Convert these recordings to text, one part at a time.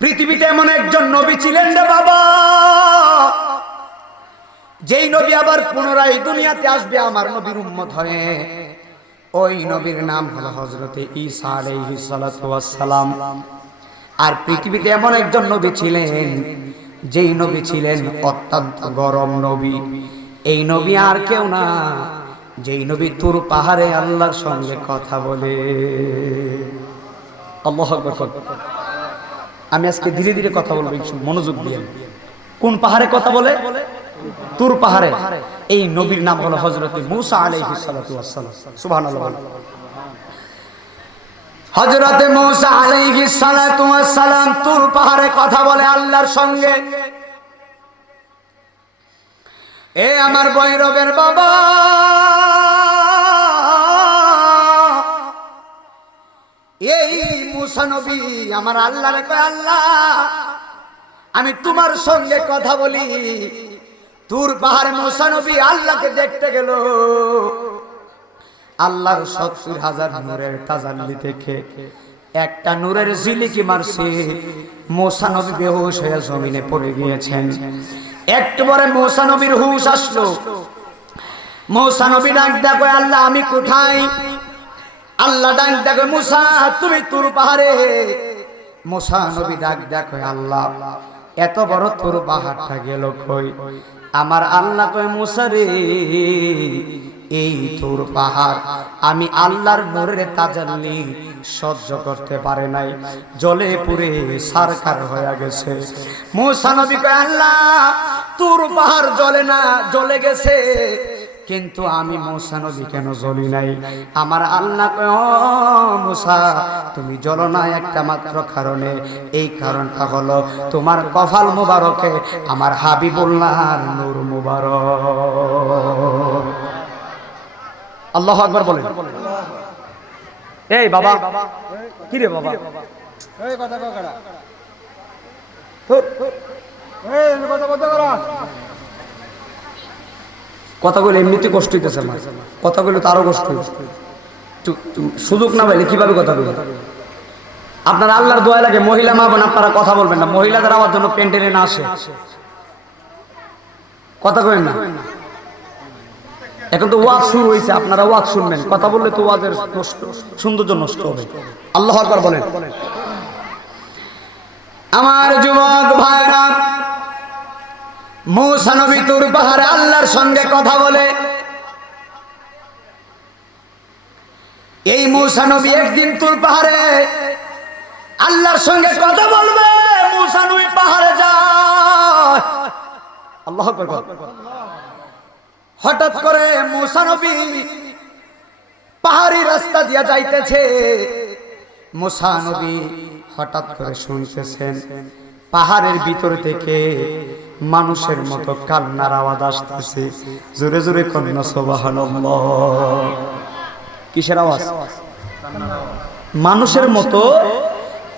পৃথিবীতে এমন একজন নবী ছিলেন রে বাবা, যেই নবী আবার পুনরায় দুনিয়াতে আসবে আমার নবীর উম্মত হয়ে। ওই নবীর নাম হলো হযরতে ঈসা আলাইহিস সালাতু ওয়াস সালাম। আর পৃথিবীতে এমন একজন নবী ছিলেন, যেই নবী ছিলেন অত্যন্ত গরম নবী। এই নবী আর কেউ না, যেই নবী তুর পাহাড়ে আল্লাহর সঙ্গে কথা বলে। আল্লাহু আকবার। আমি আজকে ধীরে ধীরে কথা বলবো, মনোযোগ দিয়ে। কোন পাহাড়ে কথা বলে? তুর পাহাড়ে। এই নবীর নাম হলো হযরতে মূসা আলাইহিস সালাতু ওয়াস সালাম। সুবহানাল্লাহ। হযরতে মূসা আলাইহিস সালাতু ওয়াস সালাম তুর পাহাড়ে কথা বলে আল্লাহর সঙ্গে। এ আমার ভৈরবের বাবা, এই মূসা নবী আমার আল্লাহরে কয়, আল্লাহ আমি তোমার সঙ্গে কথা বলি। তুর পাহাড়ে মূসা নবী আল্লাহকে দেখতে গেল। আল্লাহর ৭০,০০০ নূরের তাজাল্লি দেখে একটা নূরের ঝিলিকি মারছে, মূসা নবী বেহুশ হয়ে জমিনে পড়ে গিয়েছেন। একটু পরে মূসা নবীর হুঁশ আসলো। মূসা নবী ডাক দেখো, আল্লাহ আমি কোথায়? আল্লাহ ডাক দেখো, মূসা তুমি তুর পাহাড়ে। মূসা নবী ডাক দেখো, আল্লাহ এত বড় তুর পাহাড়টা গেল কই? আমার আল্লাহ কয়, মূসা রে, এই তুর পাহাড় আমি আল্লাহর নূরের তাজাল্লি সহ্য করতে পারে নাই, জ্বলে পুড়ে সারকার হয়ে গেছে। মূসা নবী কয়, আল্লাহ তুর পাহাড় জ্বলে না, জ্বলে গেছে, কিন্তু আমি মূসা নবী কেন জ্বলি নাই? আমার আল্লাহ কয়, ও মূসা তুমি জ্বলো না একটা মাত্র কারণে। এই কারণটা হলো তোমার কপাল মুবারকে আমার হাবিবুল্লাহর নূর মুবারক। আল্লাহু আকবার বলেন। এই বাবা, কি রে বাবা, এই কথা করা, এই কথা বলতে করা, কথাগুলো এমনিতে কষ্ট হইতেছে আমার, কথাগুলো তো আরো কষ্ট হইতেছে। সুযোগ না পাইলে কিভাবে কথা বলবো? আপনার আল্লাহর দোয়া লাগে, মহিলা মা বোন আপনারা কথা বলবেন না, মহিলাদের আমার জন্য পেন্টেনে না আসে, কথা কইেন না। এখন তো ওয়াজ শুরু হয়েছে, আপনারা ওয়াজ শুনবেন, কথা বললে তো ওয়াজের সৌন্দর্য নষ্ট হবে। আল্লাহু আকবার বলেন। আমার যুবক ভাইরা, মূসা নবী তুর পাহাড়ে আল্লাহর সঙ্গে কথা বলে। এই মূসা নবী একদিন তুর পাহাড়ে আল্লাহর সঙ্গে কথা বলবে। মূসা নবী পাহাড়ে যায়। আল্লাহু আকবার। হঠাৎ করে মূসা নবী পাহাড়ি রাস্তা দিয়া যাইতেছে। মূসা নবী হঠাৎ করে শুনতেছেন পাহাড়ের ভিতর থেকে মানুষের মতো কান্নার আওয়াজ আসতেছে। জোরে জোরে কন্যা সুবহানাল্লাহ। কিসের আওয়াজ? মানুষের মতো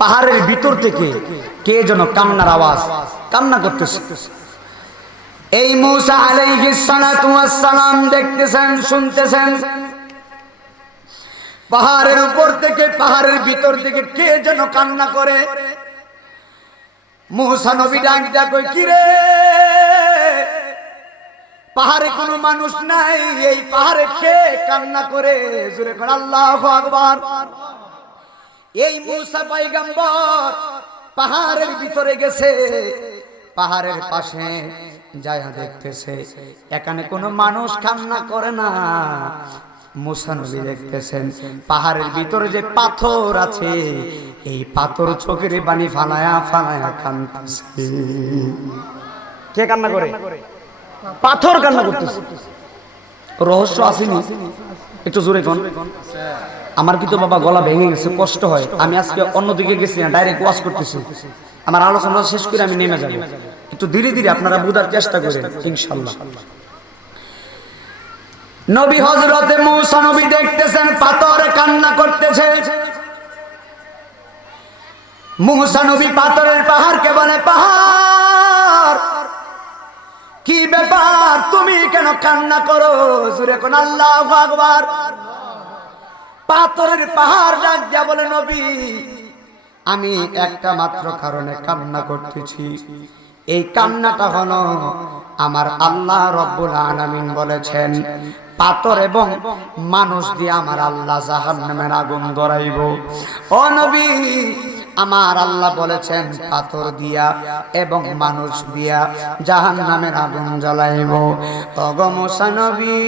পাহাড়ের ভিতর থেকে কে যেন কান্নার আওয়াজ, কান্না করতেছে। এই মূসা আলাইহিস সালাতু ওয়াস সালাম দেখতেছেন, শুনতেছেন পাহাড়ের উপর থেকে, পাহাড়ের ভিতর থেকে কে যেন কান্না করে। মূসা নবী ডাক দেয়া কই, কি রে, পাহাড়ে কোনো মানুষ নাই, এই পাহাড়ে কে কান্না করে? জোরে করে আল্লাহু আকবার। এই মূসা পয়গম্বর পাহাড়ের ভিতরে গেছে, পাহাড়ের পাশে যায় দেখতেছে এখানে কোনো মানুষ কান্না করে না। মূসা নবী দেখতেছেন পাহাড়ের ভিতরে যে পাথর আছে, এই পাথর চোখের পানি ফালায়া ফালায়া কাঁদতেছে। কে কান্না করে? পাথর কান্না করতেছে। রহস্য আসেনি? একটু জোরে কোন। আমার কিন্তু বাবা গলা ভেঙে গেছে, কষ্ট হয়। আমি আজকে অন্যদিকে গেছি না, ডাইরেক্ট ওয়াজ করতেছি। আমার আলোচনা শেষ করে আমি নেমে যাব। একটু ধীরে ধীরে আপনারা বোঝার চেষ্টা করেন ইনশাআল্লাহ। নবী হযরতে মূসা নবী দেখতেছেন পাথরে কান্না করতেছে। মূসা নবী পাথরের পাহাড়কে বলে, পাহাড় কি ব্যাপার, তুমি কেন কান্না করো? জোরে কোন আল্লাহু আকবার। পাথরের পাহাড় ডাক দিয়া বলে, নবী আমি একটা মাত্র কারণে কান্না করতেছি। এই কান্নাটা হলো আমার আল্লাহ রব্বুল আলামিন বলেছেন পাথর এবং মানুষ দিয়ে আমার আল্লাহ জাহান্নামের আগুন ধরাইব। ও নবী, আমার আল্লাহ বলেছেন পাথর দিয়া এবং মানুষ দিয়া জাহান্নামের আগুন জ্বালাইব। ওগো মুসা নবী,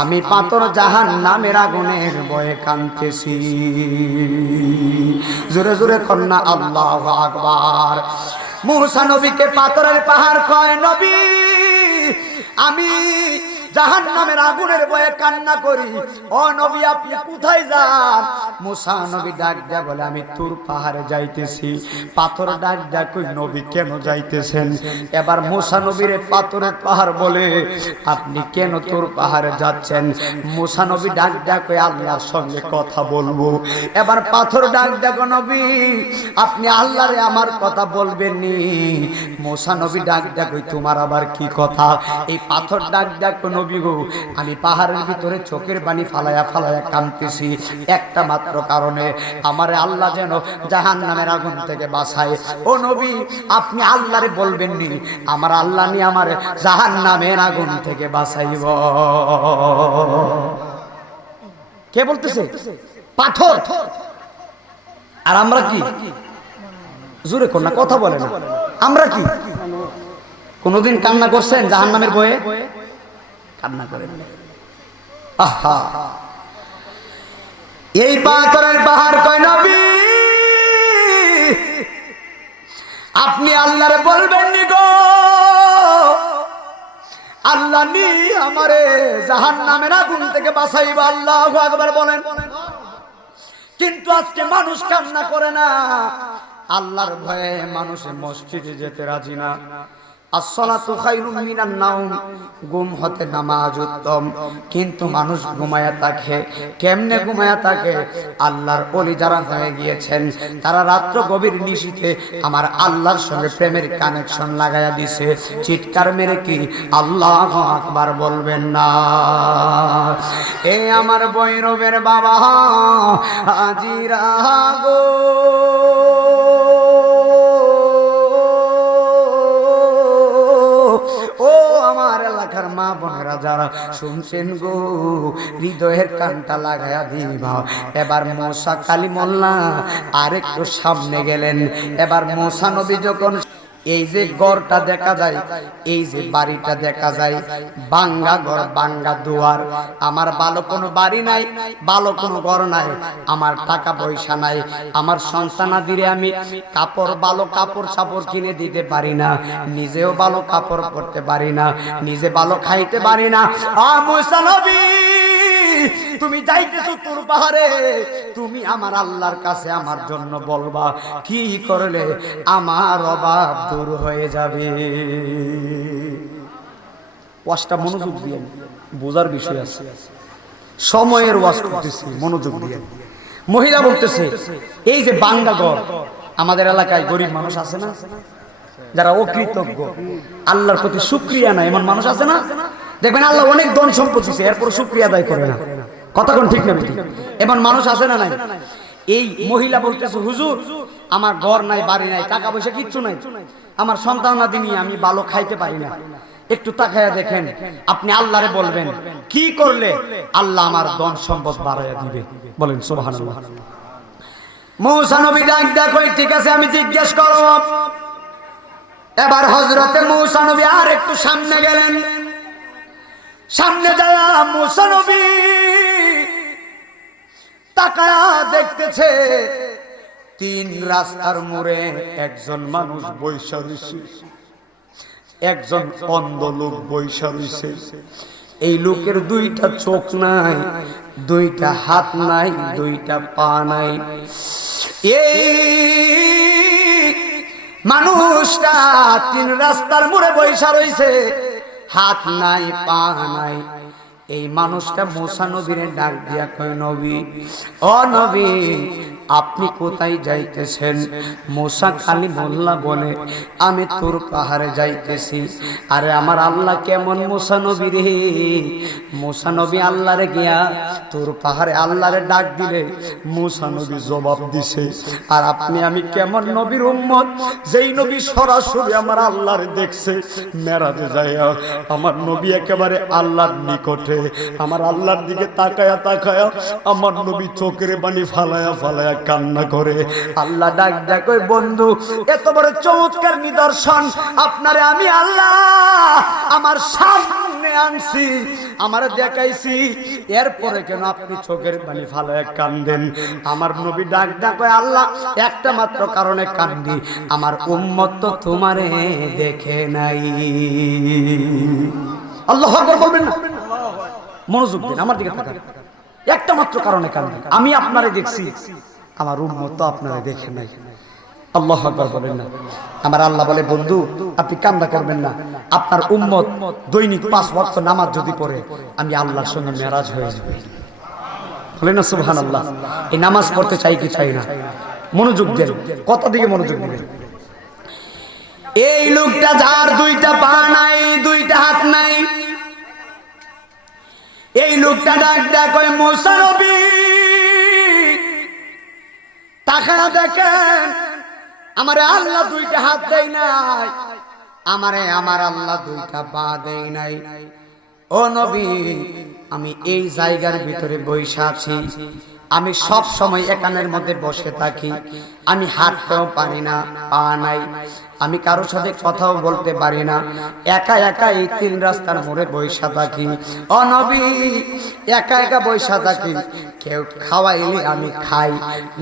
আমি পাথর জাহান্নামের আগুনের ভয়ে কাঁদতেছি। জোরে জোরে কন্যা আল্লাহু আকবার। মুসা নবীকে পাথরের পাহাড় কয়, নবী আমি জাহান্নামের আগুনের ভয়ে কান্না করি। ও নবী, আপনি কোথায় যান? মুসা নবী ডাক দেয়া বলে, আমি তুর পাহাড়ে যাইতেছি। পাথর ডাক দেয়া, কই নবী কেন যাইতেছেন? এবার মুসা নবীর পাথরের পাহাড় বলে, আপনি কেন তুর পাহাড়ে যাচ্ছেন? মুসা নবী ডাক দেয়া কই, আল্লাহর সঙ্গে কথা বলবো। এবার পাথর ডাক দেখো, নবী আপনি আল্লাহরে আমার কথা বলবেন নি? মুসা নবী ডাক দেয়া কই, তোমার আবার কি কথা? এই পাথর ডাক দেখো, নবী গো আমি পাহাড়ের ভিতরে চোখের পানি ফালায়া ফালায়া কাঁদতেছি একটা মাত্র কারণে, আমারে আল্লাহ যেন জাহান্নামের আগুন থেকে বাঁচায়। ও নবী, আপনি আল্লাহরে বলবেন নি আমার আল্লাহ নি আমার জাহান্নামের আগুন থেকে বাঁচাইব? কে বলতেছে? পাথর। আর আমরা কি? জোরে কোন না, কথা বলে না। আমরা কি কোনদিন কান্না করছেন জাহান্নামের ভয়ে? কান্না করেন। আহা, এই পাথরের পাহাড় কয়, নবী আপনি আল্লাহরে বলবেন নি গো আল্লাহ নি আমারে জাহান্নামের আগুন থেকে বাঁচাইবা। আল্লাহু আকবার বলেন। কিন্তু আজকে মানুষ কান্না করে না, আল্লাহর ভয়ে মানুষে মসজিদে যেতে রাজি না। আসসালাতু খায়রুম মিনান নাওম, ঘুম হতে নামাজ উত্তম। কিন্তু মানুষ ঘুমায়া থাকে। কেমনে ঘুমায়া থাকে? আল্লাহর ওলি যারা হয়ে গিয়েছেন তারা রাত্র গভীর নিশীথে আমার আল্লাহর সঙ্গে প্রেমের কানেকশন লাগায়া দিছে। চিৎকার মেরে কি আল্লাহু আকবার বলবেন না? এ আমার বৈরবের বাবা হাজিরা গো, ও আমার এলাকার মা বোনেরা যারা শুনছেন গো, হৃদয়ের কানটা লাগায়া দিবা। এবার মুসা কালিমুল্লাহ আরেকটু সামনে গেলেন। এবার মুসা নবী যখন এই যে ঘরটা দেখা যায়, এই যে বাড়িটা দেখা যায়, ভাঙ্গা ঘর ভাঙ্গা দুয়ার, আমার ভালো কোনো বাড়ি নাই, ভালো কোনো ঘর নাই, আমার টাকা পয়সা নাই, আমার সন্তানাদিরে আমি কাপড় ভালো কাপড় চাপড় কিনে দিতে পারি না, নিজেও ভালো কাপড় পরতে পারি না, নিজে ভালো খাইতে পারি না। মুসা নবী তুমি যাইতেছো তোর পাহাড়ে, তুমি আমার আল্লাহর কাছে আমার জন্য বলবা কি করলে আমার অভাব দূর হয়ে যাবে। ওয়াজটা মনোযোগ দিয়ে বোঝার বিষয় আছে, সময়ের ওয়াজ করতেছি, মনোযোগ দিয়ে। মহিলা বলতেছে এই যে বাংলা ঘর, আমাদের এলাকায় গরিব মানুষ আছে না, যারা অকৃতজ্ঞ, আল্লাহর প্রতি শুকরিয়া নাই, এমন মানুষ আছে না? দেখবেন আল্লাহ অনেক ধন সম্পদ দিয়েছে, এরপর শুকরিয়া আদায় করে না। কথা কোন ঠিক না? এমন মানুষ আছে না নাই? এই মহিলা বলতেছে হুজুর আমার ঘর নাই, বাড়ি নাই, টাকা পয়সা কিচ্ছু নাই, আমার সন্তানাদি নিয়ে আমি ভালো খাইতে পারি না। একটু তাকায়া দেখেন, আপনি আল্লাহরে বলবেন কি করলে আল্লাহ আমার ধন সম্পদ বাড়াইয়া দিবে? বলেন সুবহানাল্লাহ। মুসা নবী ডাক দেখো, ঠিক আছে আমি জিজ্ঞেস করব। এবার হযরতে মুসা নবী আর একটু সামনে গেলেন। সামনে যায় মুসা নবী তাকায়া দেখতেছে তিন রাস্তার মোড়ে একজন মানুষ বইসা রইছে, একজন অন্ধ লোক বইসা রইছে। এই লোকের দুইটা চোখ নাই, দুইটা হাত নাই, দুইটা পা নাই। এই মানুষটা তিন রাস্তার মোড়ে বইসা রইছে, হাত নাই, পা নাই। এই মানুষটা মুসা নবীরে ডাক দিয়া কয়, নবী ও নবী আপনি কোথায় যাইতেছেন? মুসা কালিমুল্লাহ বলে, আমি তুর পাহাড়ে যাইতেছি। আরে আমার আল্লাহ কেমন মুসা নবী রে! মুসা নবী আল্লাহরে গিয়া তুর পাহাড়ে আল্লাহরে ডাক দিলে মুসা নবী জবাব দিছে। আর আপনি আমি কেমন নবীর উম্মত, যেই নবী সরাসরি আমার আল্লাহরে দেখছে মেরাজে যাইয়া। আমার নবী একেবারে আল্লাহর নিকটে, আমার আল্লাহর দিকে তাকায়া তাকায়া আমার নবী চোখের পানি ফালায়া ফালায়া কান্না করে। আল্লাহ ডাক ডাক, ওই বন্ধু, এত বড় চমৎকার নিদর্শন আপনারে আমি আল্লাহ আমার সামনে আনছি, আমার দেখাইছি, এরপরে কেন আপনি চোখের পানি ফালায়া কান্দেন? আমার নবী ডাক ডাক, আল্লাহ একটা মাত্র কারণে কান্দি, আমার উম্মত তো তোমারে দেখে নাই। আল্লাহু আকবার বলবেন না? মনোযোগ দিন, আমার দিকে তাকান। একটা মাত্র কারণে কান্দি, আমি আপনারে দেখছি, আমার উম্মত তো আপনারে দেখে নাই। আল্লাহু আকবার বলেন না? আমার আল্লাহ বলে, বন্ধু আপনি কান্না করবেন না, আপনার উম্মত দৈনিক 5 ওয়াক্ত নামাজ যদি পড়ে আমি আল্লাহর সঙ্গে মেরাজ হয়ে যাব। বলেন না সুবহানাল্লাহ? এই নামাজ পড়তে চাই কি চাই না? মনোযোগ দেন, কত দিকে মনোযোগ দিবেন? এই লোকটা যার 2টা পা নাই, 2টা হাত নাই, এই লোকটা ডাক ডাক, ওই মুসা নবী তাকায়া দেখেন, আমারে আল্লাহ 2টা হাত দেয় নাই, আমারে আমার আল্লাহ 2টা পা দেয় নাই। ও নবী, আমি এই জায়গার ভিতরে বসে আছি, আমি সব সময় এখানের মধ্যে বসে থাকি, আমি হাঁটতেও পারি না, পা নাই, আমি কারোর সাথে কথাও বলতে পারি না, একা একা এই 3 রাস্তার মোড়ে বসে থাকি। ও নবী, একা একা বসে থাকি, কেউ খাওয়াইলে আমি খাই,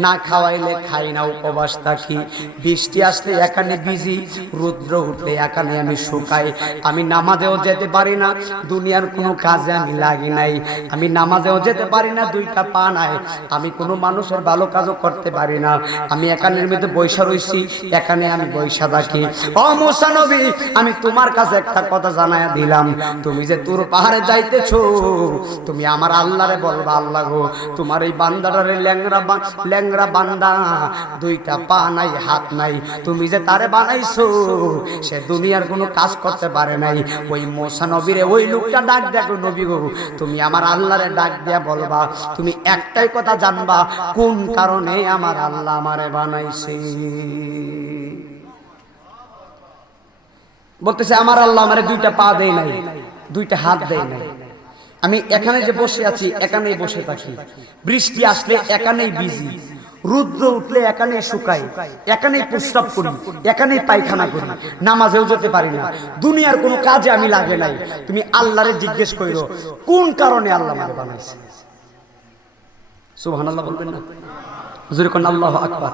না খাওয়াইলে খাই না, উপবাস থাকি। বৃষ্টি আসলে এখানে ভিজি, রৌদ্র উঠলে এখানে আমি শুকাই, আমি নামাজেও যেতে পারি না, দুনিয়ার কোনো কাজে আমি লাগি নাই, আমি নামাজেও যেতে পারি না, 2টা পা নাই, আমি কোনো মানুষের ভালো কাজও করতে পারি না, আমি এখানের মধ্যে বৈশা রইছি, এখানে আমি বৈশা থাকি। ও মুসা নবী, আমি তোমার কাছে একটা কথা জানায়া দিলাম, তুমি যে তুর পাহাড়ে যাইতেছো, তুমি আমার আল্লাহরে বলবা, আল্লাহ গো, তোমার এই বান্দাটারে ল্যাংরা বান্দা, 2টা পা নাই, হাত নাই, তুমি যে তারে বানাইছো সে দুনিয়ার কোনো কাজ করতে পারে নাই। ওই মুসা নবীরে ওই লোকটা ডাক দেখো, নবী গো, তুমি আমার আল্লাহরে ডাক দিয়া বলবা, তুমি একটাই কথা জানবা, কোন কারণে আমার আল্লাহ আমারে বানাইছে। বলতেছে আমার আল্লাহ আমারে 2টা পা দেয় নাই, 2টা হাত দেয় নাই, আমি এখানে যে বসে আছি এখানেই বসে থাকি, বৃষ্টি আসলে এখানেই ভিজি, রৌদ্র উঠলে এখানেই শুকাই, এখানেই প্রস্রাব করি, এখানেই পায়খানা করি, নামাজেও যেতে পারি না, দুনিয়ার কোনো কাজে আমি লাগে নাই, তুমি আল্লাহরে জিজ্ঞেস কইরো কোন কারণে আল্লাহ আমারে বানাইছে। সুবহানাল্লাহ বলবেন না? জোরে কোন আল্লাহু আকবার।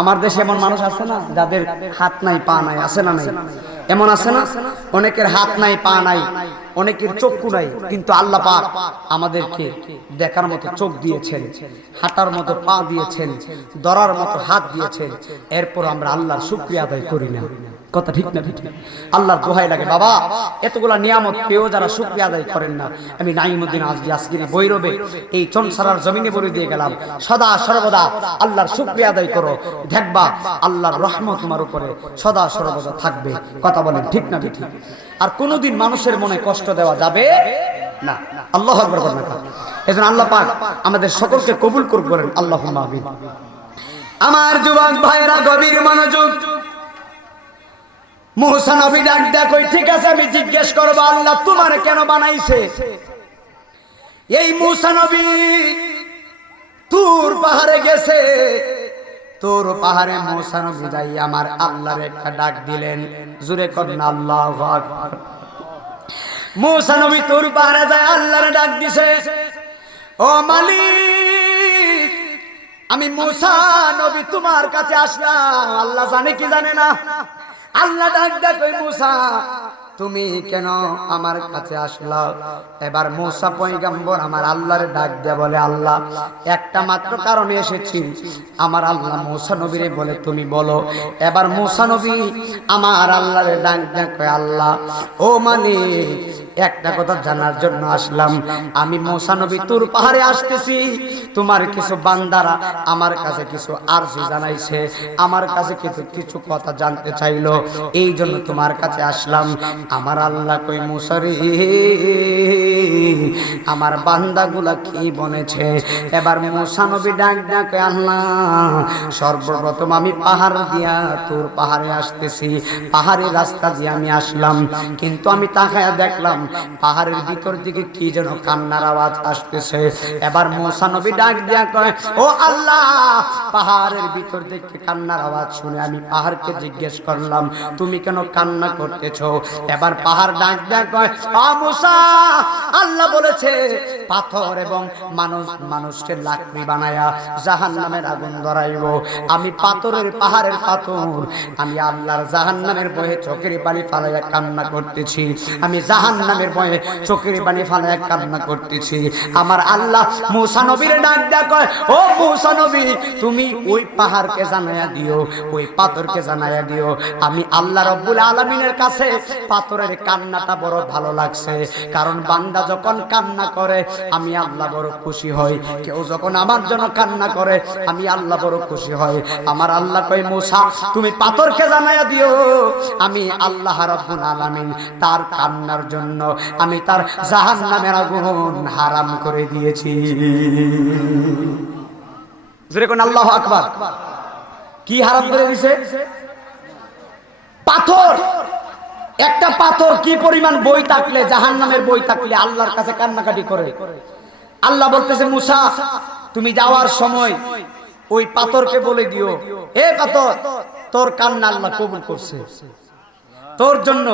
আমার দেশে এমন মানুষ আছে না যাদের হাত নাই, পা নাই, আছে না নাই? এমন আছে না? অনেকের হাত নাই, পা নাই, অনেকের চক্ষু নাই, কিন্তু আল্লাহ পাক আমাদেরকে দেখার মতো চোখ দিয়েছেন, হাঁটার মতো পা দিয়েছেন, ধরার মতো হাত দিয়েছেন, এরপর আমরা আল্লাহর শুকরিয়া আদায় করি না। কথা ঠিক না? ঠিক। আল্লাহর দোহাই লাগে, বাবা এতগুলা নিয়ামত পেয়েও যারা শুকরিয়া আদায় করেন না, আমি নাইমুদ্দিন আজগিরি বৈরবে এই চনসারার জমিনে বলে দিয়ে গেলাম, সদা সর্বদা আল্লাহর শুকরিয়া আদায় করো, দেখবা আল্লাহর রহমত তোমার উপরে সদা সর্বদা থাকবে। কথা বলেন ঠিক না? ঠিক। আর কোনোদিন মানুষের মনে কষ্ট দেওয়া যাবে না। আল্লাহু আকবার বলেন। এজন্য আল্লাহ পাক আমাদের সকলকে কবুল করুক, বলেন আল্লাহুম্মা আমিন। আমার যুবক ভাইরা গভীর মনোযোগ। মুসা নবী ডাক দেয়া কই, ঠিক আছে আমি জিজ্ঞেস করব আল্লাহ তোমার কেন বানাইছে। এই মুসা নবী তুর পাহাড়ে গেছে, তুর পাহাড়ে মুসা নবী যাই আমার আল্লাহর একটা ডাক দিলেন, জোরে করেন আল্লাহু আকবার। মুসা নবী তুর পাহাড়ে যায় আল্লাহর ডাক দিছে, ও মালিক আমি মুসা নবী তোমার কাছে আসলাম। আল্লাহ জানে কি জানে না? আল্লাহ ডাক ডাক, ওই মুসা তুমি কেন আমার কাছে আসলা? এবার মুসা পয়গম্বর আমার আল্লাহর ডাক দিয়ে বলে, আল্লাহ একটা মাত্র কারণে এসেছি। আমার আল্লাহ মুসা নবীরে বলে তুমি বলো। এবার মুসা নবী আমার আল্লাহর ডাক দিয়ে কয়, আল্লাহ ও মালিক একটা কথা জানার জন্য আসলাম। আমি মুসা নবী তুর পাহাড়ে আসতেছি, তোমার কিছু বান্দারা আমার কাছে কিছু আরজি জানাইছে, আমার কাছে কিছু কথা জানতে চাইলো, এই জন্য তোমার কাছে আসলাম। আমার আল্লাহ কই মুসা রে, আমার বান্দাগুলা কি বলেছে? এবার মুসা নবী ডাক ডাকে, আল্লাহ সর্বপ্রথম আমি পাহাড় দিয়া তোর পাহাড়ে আসতেছি, পাহাড়ের রাস্তা দিয়ে আমি আসলাম, কিন্তু আমি তাকায়া দেখলাম পাহাড়ের ভিতর দিকে কি যেন কান্নার আওয়াজ আসতেছে। এবার মুসা নবী ডাক দিয়া কয়, ও আল্লাহ, পাহাড়ের ভিতর দিকে কান্নার আওয়াজ শুনে আমি পাহাড়কে জিজ্ঞেস করলাম, তুমি কেন কান্না করতেছো? এবার পাহাড় ডাক দিয়া কয়, ও মুসা, আল্লাহ বলেছে পাথর এবং মানুষকে লাকড়ি বানায়া জাহান্নামের আগুন ধরাইব। আমি পাথরের পাহাড়ের পাথর, আমি আল্লাহর জাহান্নামের ভয়ে চোখের পানি ফালাইয়া কান্না করতেছি, আমি জাহান্নামের ভয়ে চোখের পানি ফালাইয়া কান্না করতেছি। আমার আল্লাহ মুসা নবীর ডাক দেয়া কয়, ও মুসা নবী, তুমি ওই পাহাড়কে জানাইয়া দিও, ওই পাথরকে জানাইয়া দিও, আমি আল্লাহ রব্বুল আলামিনের কাছে পাথরের কান্নাটা বড় ভালো লাগছে, কারণ বান্দা যখন কান্না করে আমি আল্লাহ বড় খুশি হই, কেউ যখন আমার জন্য কান্না করে আমি আল্লাহ বড় খুশি হই। আমার আল্লাহ কয়, মুসা তুমি পাথরকে জানাইয়া দিও, আমি আল্লাহ রাব্বুল আলামিন তার কান্নার জন্য আমি তার জাহান্নামের আগুন হারাম করে দিয়েছি। জোরে কোন আল্লাহু আকবার। কি হারাম করে দিয়েছে? পাথর। একটা পাথর কি পরিমাণ বই থাকলে, জাহান্নামের বই থাকলে আল্লাহর কাছে কান্নাকাটি করে। আল্লাহ বলতেছে, মুসা তুমি যাওয়ার সময় ওই পাথরকে বলে দিও, হে পাথর, তোর কান্না আল্লাহ কবুল করছে, তোর জন্য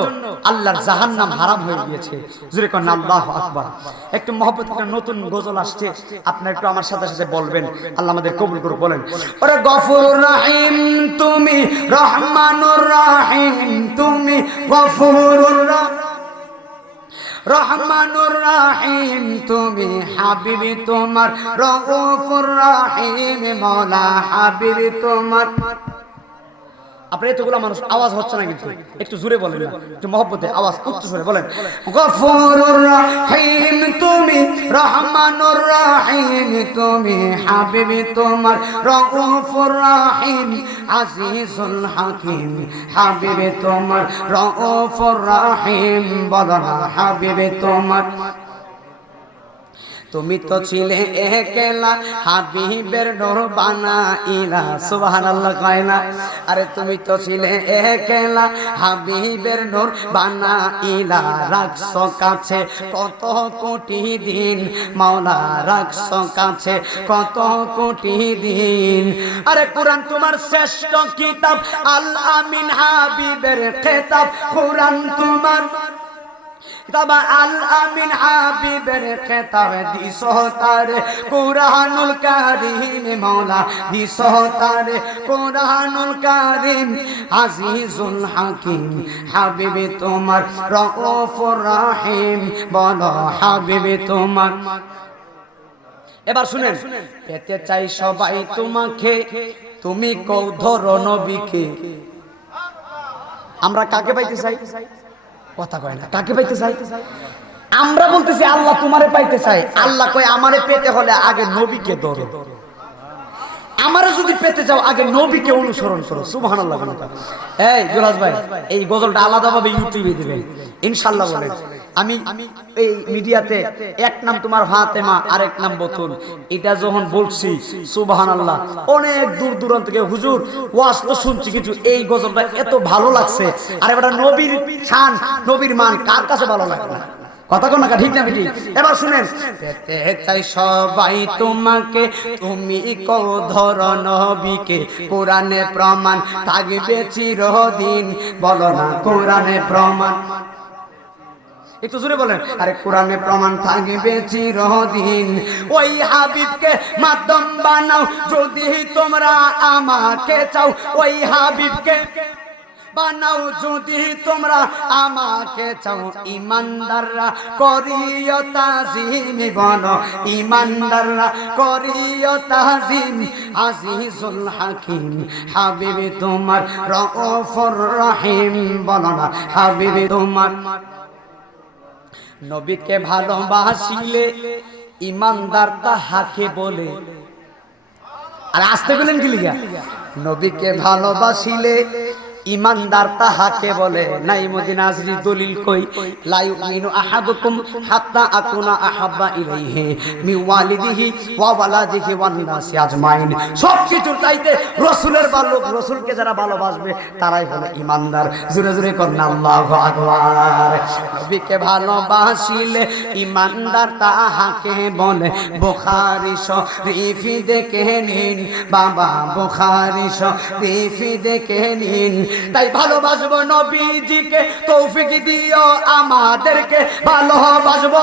আল্লাহর জাহান্নাম হারাম হয়ে গিয়েছে। জোরে কোন আল্লাহু আকবার। একটু মহব্বত, একটা নতুন গজল আসছে, আপনারা একটু আমার সাথে সাথে বলবেন, আল্লাহ আমাদের কবুল করুক। বলেন, ওরে গফুরুর রহিম তুমি, রহমানুর রহিম তুমি, গফুরুর রহমানুর রহিম তুমি, হাবিবি তোমার রউফুর রহিম, মওলা হাবিবি তোমার। আপনার এতগুলো মানুষ আওয়াজ হচ্ছে না, কিন্তু একটু জোরে বলেন না, একটু মহব্বতে আওয়াজ উচ্চ করে বলেন, গফুরুর রহিম তুমি, রহমানুর রহিম তুমি, হাবিবি তোমার রউফুর রহিম, আজিজুল হাকিম, হাবিবি তোমার রউফুর রহিম, বলো না হাবিবি তোমার। তুমি তো ছিলে একলা, হাবিবের নূর বানাইলা, সুবহানাল্লাহ কয় না? আরে তুমি তো ছিলে একলা, হাবিবের নূর বানাইলা, রাখছো কাছে কত কোটি দিন, মাওলা রাখছো কাছে কত কোটি দিন। আরে কোরআন তোমার শ্রেষ্ঠ কিতাব, আল আমিন হাবিবের খেতাব, কোরআন তোমার তবা আল আমিন হাবিবের খেতাবে দিছো তারে কুরআনুল কারীম, মাওলা দিছো তারে কুরআনুল কারীম, আজিজুল হাকিম, হাবিবে তোমার রউফুর রহিম, বলো হাবিবে তোমার। এবার শুনেন, পেতে চাই সবাই তোমাকে, তুমি কও ধরো নবীকে। আমরা কাকে পাইতে চাই? কথা কয় না, কাকে পাইতে চাই? আমরা বলতেছি আল্লাহ তোমারে পাইতে চাই, আল্লাহ কয় আমারে পেতে হলে আগে নবীকে ধরো। আমারে যদি পেতে চাও আগে নবীকে অনুসরণ করো। সুবহানাল্লাহ। এই জুরাজ ভাই, এই গজলটা আলাদাভাবে ইউটিউবে দিবেন ইনশাআল্লাহ। বলেন, আমি এই মিডিয়াতে এক নাম তোমার ফাতেমা, আরেক নাম বতুল, এটা যখন বলছি সুবহানাল্লাহ, অনেক দূর দূরান্ত থেকে হুজুর ওয়াজ তো শুনছি, কিন্তু এই গজলটা এত ভালো লাগছে। আর এটা নবীর শান, নবীর মান, কার কাছে ভালো লাগে না? কথা কোন না, ঠিক না বেটি? এবার শুনেন, পেতে চাই সবাই তোমাকে, তুমি কও ধরো নবীকে, কোরআনে প্রমাণ থাকবে চিরদিন, বলো না কোরআনে প্রমাণ। একটু জোরে বলেন, আরে কোরআনে প্রমাণ থাকবে চিরদিন। ওই হাবিবকে মাধ্যম বানাও যদি তোমরা আমাকে চাও, ওই হাবিবকে বানাও যদি তোমরা আমাকে চাও। ইমানদাররা করিও তাজিম, বলো ইমানদাররা করিও তাজিম, আজিজুল হাকিম, হাবিবে তোমার রউফুর রহিম, বলো না হাবিবে তোমার। নবীকে ভালোবাসিলে ইমানদার তাহাকে বলে। আর আসতে বলেন কি লিখা? নবীকে ভালোবাসিলে ইমানদার তাহাকে বলে। নাই মদিনা আজরি দলিল কই, লা ইউমিনু আহাদুকুম হাত্তা আকুনা আহাব্বা ইলাইহি মি ওয়ালিদিহি ওয়া ওয়ালাদিহি ওয়ান নাসি আজমাইন। সবকিছুর চাইতে রাসূলের ভালো, রাসূলকে যারা ভালোবাসবে তারাই হলো ইমানদার। জোরে জোরে করুন আল্লাহু আকবার। নবীকে ভালোবাসিলে ইমানদার তাহাকে বলে। বুখারী শরীফ দেখে নিন বাবা, বুখারী শরীফ দেখে নিন। তাই ভালোবাসবো নবীজিকে, তৌফিক দিও আমাদেরকে ভালোবাসবো,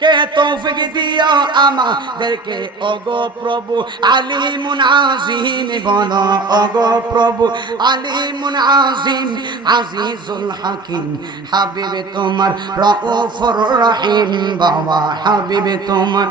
কে তৌফিক দিও আমাদেরকে। ওগো প্রভু আলিমুন আজিম বলো, ওগো প্রভু আলিমুন আজিম আজিজুল হাকিম। হাবিবে তোমার রউফুর রহিম বাবা, হাবিবে তোমার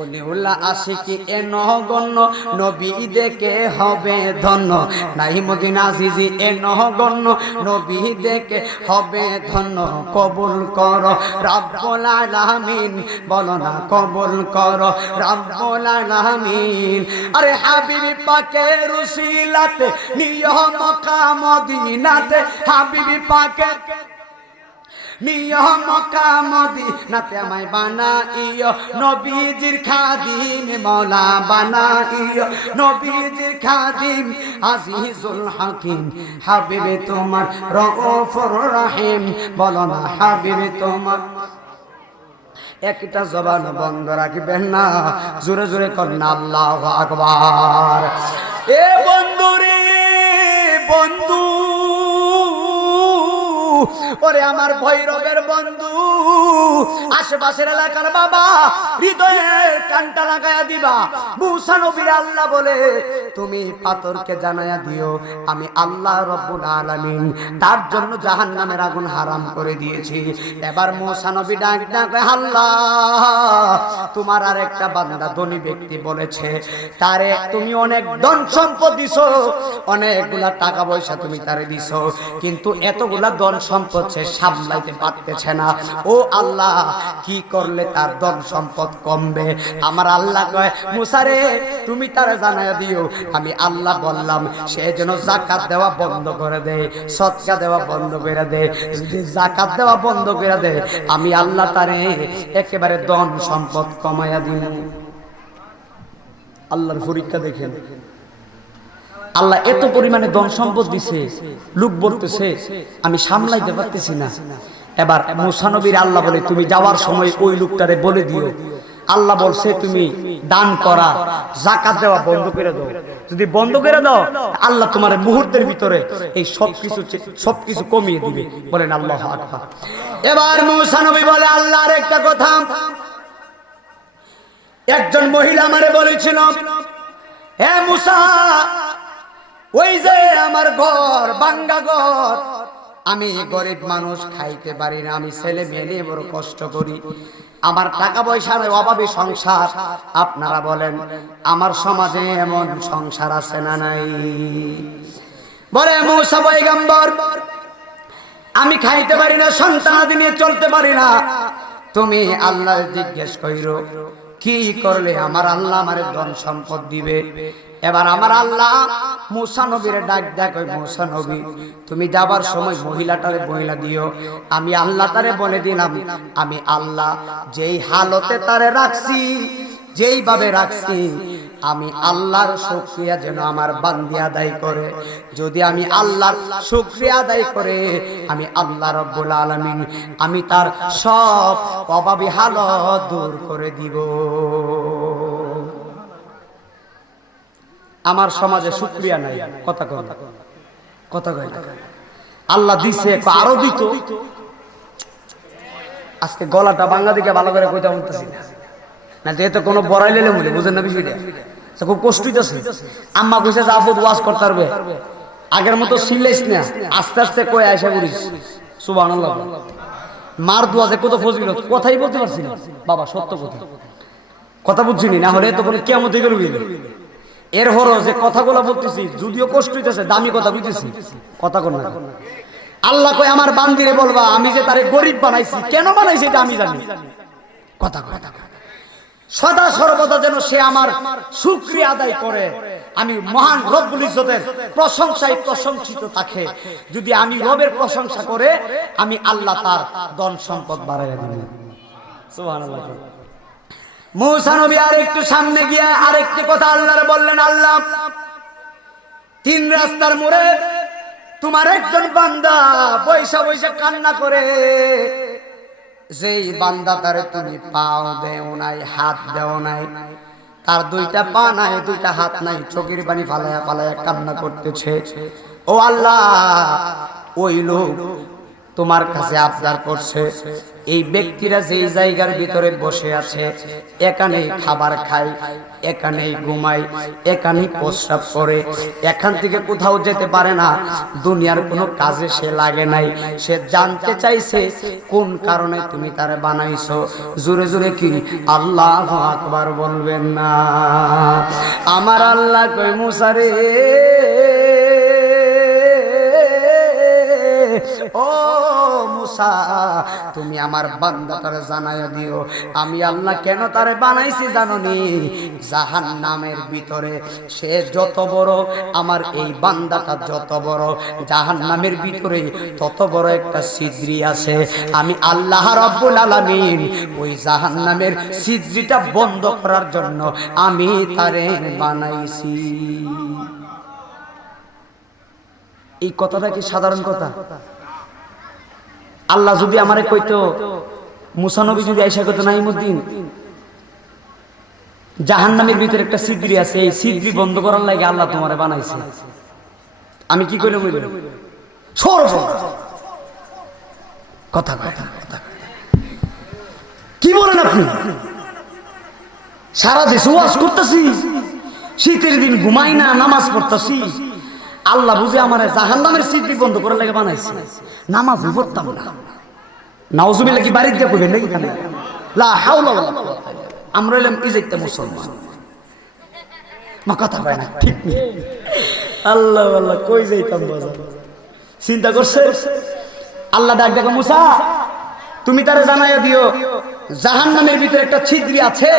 ওলিউল্লাহ আশিকি এ নহগণ্য নবী দেখে হবে ধন্য। নাই মদিনা আজিজি এ নহগণ্য নবী দেখে হবে ধন্য। কবুল করো রাব্বুল আলামিন, বলো না কবুল করো রাব্বুল আলামিন। আরে হাবিবি পাকের উসিলাতে নিয়ো মক্কা মদিনাতে, হাবিবি পাকে নিয়ো মক্কা মদিনাতে আমায় বানাইও নবীজির খাদিম, মওলা বানাইও নবীজির খাদিম। আজিজুল হাকিম হাবিবে তোমার রউফুর রহিম, বলো না হাবিবে তোমার। একটা জবান বন্ধ রাখবেন না, জোরে জোরে করুন আল্লাহু আকবার। এ বন্ধু রে বন্ধু, ওরে আমার ভৈরবের বন্ধু, আশেপাশের এলাকার বাবা, হৃদয়ের কানটা লাগায়া দিবা। মুসা নবীর আল্লাহ বলে তুমি পাথরকে জানায়া দিও আমি আল্লাহ রব্বুল আলামিন তার জন্য জাহান্নামের আগুন হারাম করে দিয়েছি। এবার মুসা নবী ডাক ডাক, আল্লাহ তোমার আর একটা বান্দা ধনী ব্যক্তি বলেছে, তারে তুমি অনেক ধন সম্পদ দিছো, অনেকগুলা টাকা পয়সা তুমি তারে দিছো, কিন্তু এতগুলা ধন সম্পদ সে সামলাইতে পারতেছে না। ও আল্লাহ, কি করলে তার ধন সম্পদ কমবে? আমার আল্লাহ কয়, মুসা রে তুমি তারে জানায়া দিও আমি আল্লাহ বললাম সে যেন যাকাত দেওয়া বন্ধ করে দেয়, সদকা দেওয়া বন্ধ করে দেয়। যদি যাকাত দেওয়া বন্ধ করে দেয় আমি আল্লাহ তারে একেবারে ধন সম্পদ কমায়া দিব। আল্লাহর পরীক্ষা দেখেন, আল্লাহ এত পরিমাণে ধন সম্পদ দিছে, লোক বলতেছে আমি সামলাইতে পারতেছি না। এবার মুসা নবীর আল্লাহ বলে তুমি যাওয়ার সময় ওই লোকটারে বলে দিও আল্লাহ বলছে তুমি দান করা যাকাত দেওয়া বন্ধ করে দাও। যদি বন্ধ করে দাও আল্লাহ তোমার মুহূর্তের ভিতরে এই সবকিছু কমিয়ে দিবে। বলেন আল্লাহু আকবার। এবার মুসা নবী বলে আল্লাহর একটা কথা, একজন মহিলা আমারে বলেছিল, হে মুসা, ওই যে আমার ঘর ভাঙ্গা ঘর, আমি গরিব মানুষ, খাইতে পারি না, আমি ছেলে মেয়ে নিয়ে বড় কষ্ট করি, আমার টাকা পয়সার অভাবে সংসার। আপনারা বলেন আমার সমাজে এমন সংসার আছে না নাই? বলে মুসা পয়গম্বর, আমি খাইতে পারি না, সন্তানাদি নিয়ে চলতে পারি না, তুমি আল্লাহ জিজ্ঞেস কইরো কি করলে আমার আল্লাহ আমারে ধন সম্পদ দিবে। এবার আমার আল্লাহ মুসা নবীরে ডাক ডাক, ওই মুসা নবী তুমি যাবার সময় মহিলাটারে বইলা দিও আমি আল্লাহ তারে বলে দিলাম আমি আল্লাহ যেই হালতে তারে রাখছি, যেইভাবে রাখছি, আমি আল্লাহর শুকরিয়া যেন আমার বান্দি আদায় করে। যদি আমি আল্লাহর শুকরিয়া আদায় করে আমি আল্লাহ রব্বুল আলামিন আমি তার সব অভাবী হালত দূর করে দিব। আমার সমাজে শুকরিয়া নাই, কথা কয় না। আল্লাহ দিছে আরো দিত। আজকে গলাটা বাংলা দিকে ভালো করে কইতে বলতেছি না, যেহেতু কোনো বড়াই লেলে মনে বুঝেন না বিষয়টা, খুব কষ্ট হইতেছে। আম্মা কইছে যে আফুদ ওয়াজ করতে পারবে, আগের মতো সিলাইস না, আস্তে আস্তে কয়ে আয়সা করিস। সুবহানাল্লাহ। মার দোয়া যে কত ফজিলত, কথাই বলতে পারছি না বাবা, সত্য কথা বুঝছিনি, না হলে তো কোনো কিয়ামত হয়ে গেল। এর হরো যে কথাগুলো বলতেছি যদিও কষ্ট হইতেছে, দামি কথা বুঝতেছি, কথা কোন না। আল্লাহ কয় আমার বান্দিরে বলবা আমি যে তারে গরিব বানাইছি, কেন বানাইছি এটা আমি জানি। কথা কথা সদা সর্বদা যেন সে আমার শুকরিয়া আদায় করে, আমি মহান রব্বুল ইজ্জতের প্রশংসায় প্রশংসিত থাকে। যদি আমি রবের প্রশংসা করে, আমি আল্লাহ তার ধন সম্পদ বাড়াইয়া দিব। সুবহানাল্লাহ। মূসা নবী আর একটু সামনে গিয়ে আরেকটি কথা আল্লাহর বললেন, আল্লাহ তিন রাস্তার মোড়ে তোমার একজন বান্দা বৈশা বৈশা কান্না করে, যেই বান্দা তারে তুমি পাও দেও নাই, হাত দেও নাই, তার দুইটা পা নাই, দুইটা হাত নাই, চোখের পানি ফালায়া ফালায়া কান্না করতেছে। ও আল্লাহ, ওই লোক তোমার কাছে আবদার করছে, এই ব্যক্তিরা যেই জায়গার ভিতরে বসে আছে, এখানেই খাবার খায়, এখানেই ঘুমায়, এখানেই প্রস্রাব করে, এখান থেকে কোথাও যেতে পারে না, দুনিয়ার কোনো কাজে সে লাগে নাই। সে জানতে চাইছে কোন কারণে তুমি তারে বানাইছো। জোরে জোরে কি আল্লাহু আকবার বলবেন না? আমার আল্লাহ কই, মূসা রে, ও মূসা, তুমি আমার বান্দাটারে জানাইয়া দিও আমি আল্লাহ কেন তারে বানাইছি জানোনি? জাহান্নামের ভিতরে সে যত বড়, আমার এই বান্দাটা যত বড়, জাহান্নামের ভিতরে তত বড় একটা ছিদ্রি আছে। আমি আল্লাহ রাব্বুল আলামিন ওই জাহান্নামের ছিদ্রিটা বন্ধ করার জন্য আমি তারে বানাইছি। এই কথাটা কি সাধারণ কথা? আল্লাহ যদি আমারে কইতো, মূসা নবী যদি আয়েশা কইতো, নাইমুদ্দিন জাহান্নামের ভিতরে একটা ছিদ্রি আছে, এই ছিদ্রি বন্ধ করার লাগে আল্লাহ তোমারে বানাইছে, আমি কি কইলাম? সর্ব কথা কথা কথা কি বলেন আপনি? সারা দেশে ওয়াজ করতেছি, শীতের দিন ঘুমাই না, নামাজ পড়তেছি, আল্লাহ বুঝে আমার জাহান্নামের ছিদ্রি বন্ধ করার লাগে বানাইছে, নামাজ পড়তাম না। নাউজুবিল্লাহ কি বাড়িতে কইবেন নাকি? লা হাওলা ওয়ালা কুওয়াতা ইল্লা বিল্লাহ। আমরা হইলাম ইজাইতে মুসলমান, মা কথা কয় না, ঠিক নেই। আল্লাহ আল্লাহ কই যাইতাম বাজার, চিন্তা করছে। আল্লাহ ডাক দেখো, মূসা তুমি তারে জানাইয়া দিও জাহান্নামের ভিতরে একটা ছিদ্রি আছে,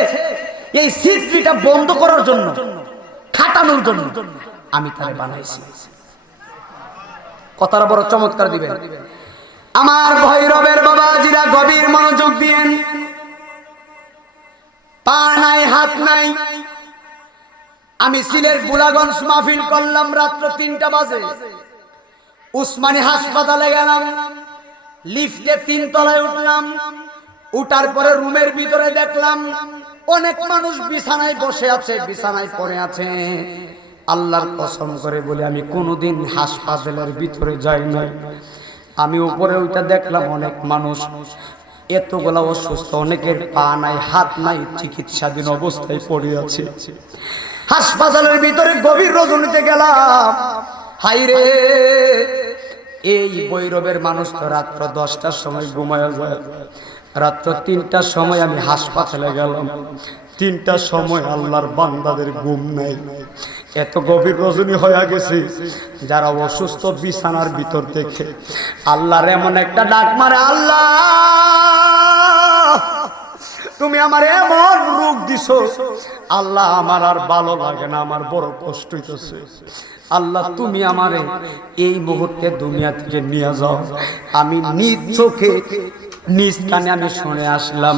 এই ছিদ্রিটা বন্ধ করার জন্য, খাটানোর জন্য আমি তারে বানাইছি। কথাটা বড় চমৎকার দিবেন। আমার ভৈরবের বাবাজিরা গভীর মনোযোগ দিয়েন। পা নাই, হাত নাই। আমি সিলেট গোলাগঞ্জ মাহফিল করলাম, রাত্র ৩টা বাজে। উসমানী হাসপাতালে গেলাম, লিফটে ৩ তলায় উঠলাম। উঠার পরে রুমের ভিতরে দেখলাম অনেক মানুষ বিছানায় বসে আছে, বিছানায় পড়ে আছে। আল্লাহর কসম করে বলে আমি কোনোদিন হাসপাতালের ভিতরে যাই নাই। আমি উপরে ওইটা দেখলাম অনেক মানুষ, এতগুলা অসুস্থ, অনেকের পা নাই, হাত নাই, চিকিৎসাধীন অবস্থায় পড়ে আছে। হাসপাতালের ভিতরে গভীর রজনীতে গেলাম, হাইরে এই ভৈরবের মানুষ তো রাত্র 10টার সময় ঘুমায় যায়, রাত্র 3টার সময় আমি হাসপাতালে গেলাম। 3টার সময় আল্লাহর বান্দাদের ঘুম নাই। এত গভীর রজনী হয়ে গেছে, যারা অসুস্থ বিছানার ভিতর থেকে আল্লাহর এমন একটা ডাক মারে, আল্লাহ তুমি আমার এমন রোগ দিছো, আল্লাহ আমার আর ভালো লাগে না, আমার বড় কষ্ট হইতেছে, আল্লাহ তুমি আমারে এই মুহূর্তে দুনিয়া থেকে নিয়ে যাও। আমি নিজ চোখে নিজ কানে আমি শুনে আসলাম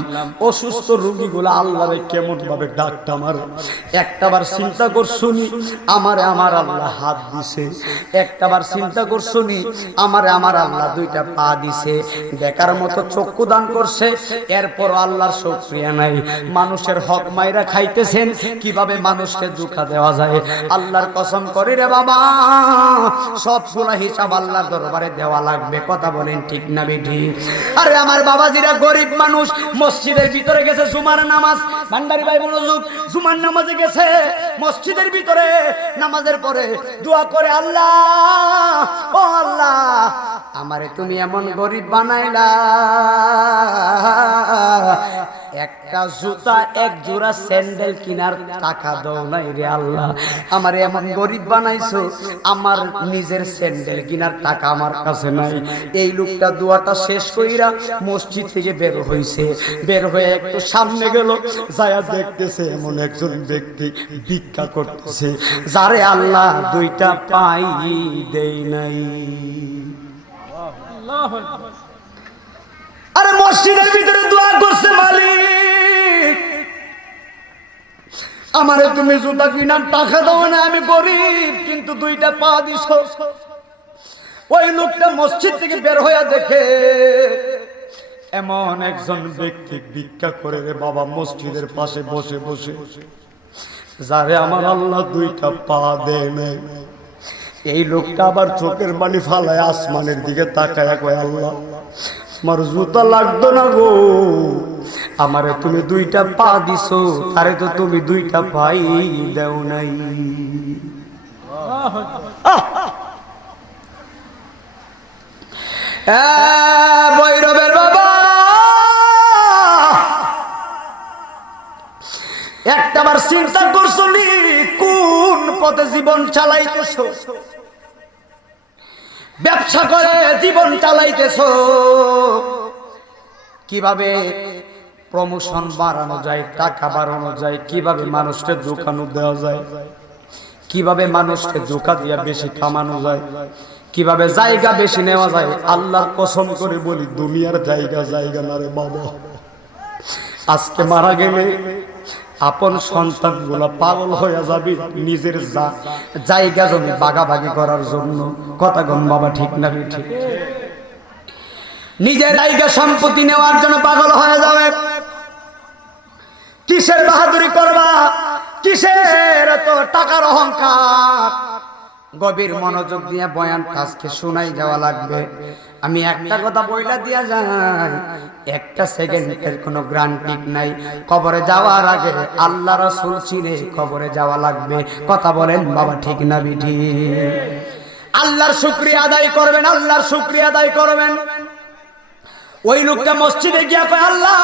অসুস্থ রোগীগুলা আল্লাহরে কেমন ভাবে ডাকটা মারে। একটাবার চিন্তা করছুনি আমারে আমার আল্লাহ হাত দিছে, একটাবার চিন্তা করছুনি আমারে আমার আল্লাহ 2টা পা দিছে, দেখার মতো চক্ষু দান করছে, এরপর আল্লাহর শুকরিয়া নাই। মানুষের হক মাইরা খাইতেছেন, কিভাবে মানুষকে ধোঁকা দেওয়া যায়। আল্লাহর কসম করি রে বাবা, সবগুলা হিসাব আল্লাহর দরবারে দেওয়া লাগবে। কথা বলেন ঠিক না বেঠি? আরে আমার বাবাজিরা গরিব মানুষ, মসজিদের ভিতরে গেছে জুমার নামাজ, ভান্ডারি ভাই মনোযোগ, জুমার নামাজে গেছে মসজিদের ভিতরে, নামাজের পরে দোয়া করে, আল্লাহ ও আল্লাহ আমারে তুমি এমন গরিব বানাইলা, একটা একটা জুতা এক জোড়া স্যান্ডেল কেনার টাকা দাও নাই রে আল্লাহ, আমার এমন গরিব বানাইছো, আমার নিজের স্যান্ডেল কেনার টাকা আমার কাছে নাই। এই লোকটা দোয়াটা শেষ কইরা মসজিদ থেকে বের হইছে, বের হয়ে একটু সামনে গেল, যায়া দেখতেছে এমন একজন ব্যক্তি ভিক্ষা করতেছে, যারে আল্লাহ দুইটা পাই দেই নাই। আরে মসজিদের ভিতরে দোয়া করছে, মালিক আমারে তুমি জুতা কিনার টাকা দাও না, আমি গরিব কিন্তু দুইটা পা দিছো। ওই লোকটা মসজিদ থেকে বের হয়ে দেখে এমন একজন ব্যক্তি ভিক্ষা করে রে বাবা মসজিদের পাশে বসে বসে, যারে আমার আল্লাহ দুইটা পা দেয় নাই। এই লোকটা আবার চোখের পানি ফালায় আসমানের দিকে তাকায় কয়, আল্লাহ আমার জুতা লাগতো না গো, আমারে তুমি দুইটা পা দিছো, তারে তো তুমি দুইটা পাই দেও নাই। ভৈরবের বাবা একটাবার চিন্তা করছো নি কোন পথে জীবন চালাইতেছো, ব্যবসা করে জীবন চালাইতেছো, কিভাবে প্রমোশন বাড়ানো যায়, টাকা বাড়ানো যায়, কিভাবে মানুষকে দোকানো দেওয়া যায়, কিভাবে মানুষকে ধোঁকা দিয়া বেশি কামানো যায়, কিভাবে জায়গা বেশি নেওয়া যায়। আল্লাহর কসম করে বলি দুনিয়ার জায়গা জায়গা না রে বাবা। আজকে মারা গেলে আপন সন্তানগুলো পাগল হয়ে যাবে নিজের জায়গা জমি ভাগাভাগি করার জন্য। কথা গণ বাবা, ঠিক না ঠিক? নিজের জায়গা সম্পত্তি নেওয়ার জন্য পাগল হয়ে যাবে। কিসের বাহাদুরি করবা, কিসের তো টাকার অহংকার। গভীর মনোযোগ দিয়ে বয়ান আজকে শোনাই যাওয়া লাগবে। আমি একটা কথা বইলা দিয়া যাই, একটা সেকেন্ডের কোনো গ্যারান্টি নাই। কবরে যাওয়ার আগে আল্লাহ রাসূল চিনে কবরে যাওয়া লাগবে। কথা বলেন বাবা, ঠিক না বিঠি? আল্লাহর শুকরিয়া আদায় করবেন, আল্লাহর শুকরিয়া আদায় করবেন। ওই লোকটা মসজিদে গিয়া কয়, আল্লাহ